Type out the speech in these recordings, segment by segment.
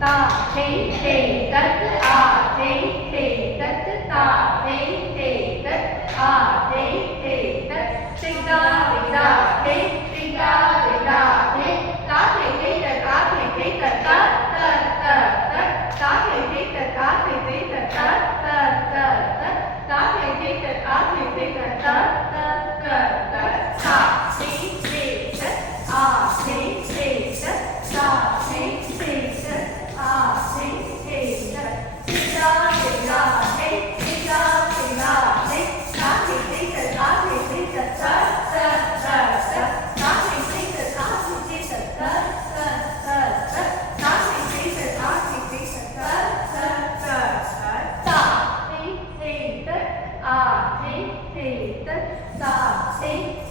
ta thi tất a thi tất ta thi tất a thi tất tinh ra thi tinh ra thi tá thi tất á thi tất tất tá thi tất á thi tất tất tá thi tất á thi tất tất ta thi tất a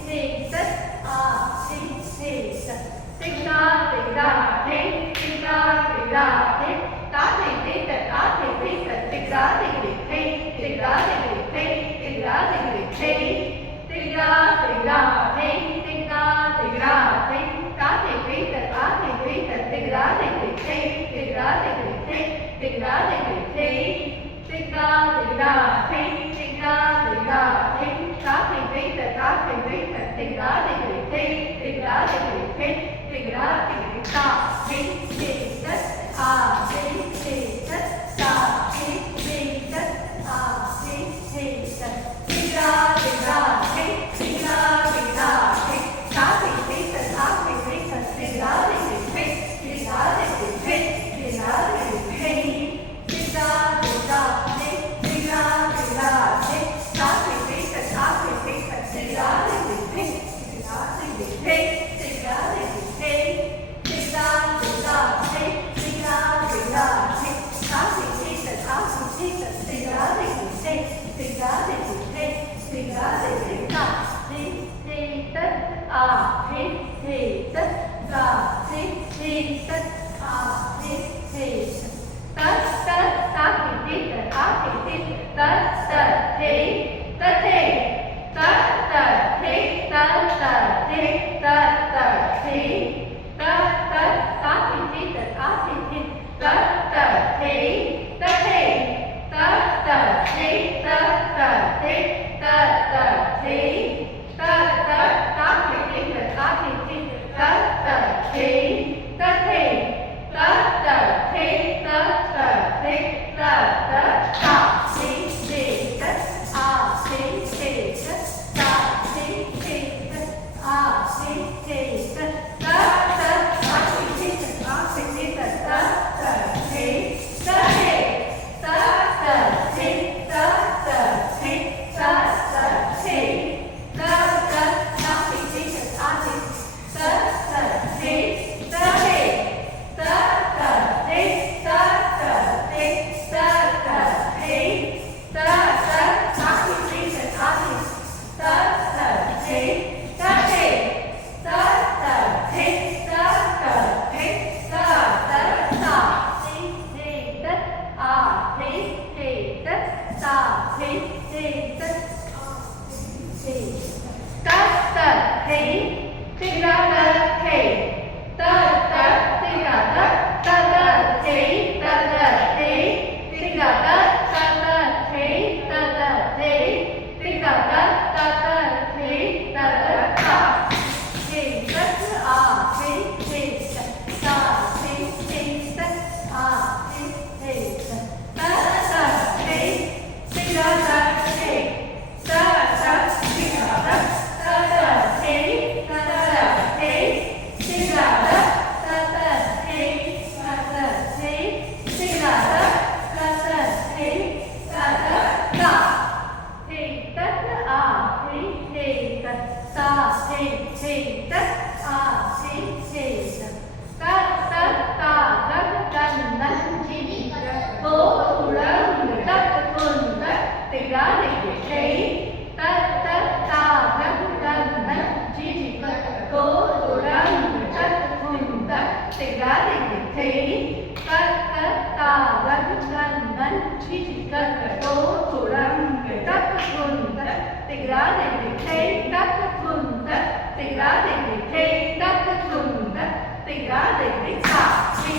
thi tất ta thi tất a thi tất tinh ra thi tá thi tất á thi tất Tình giá để ta thi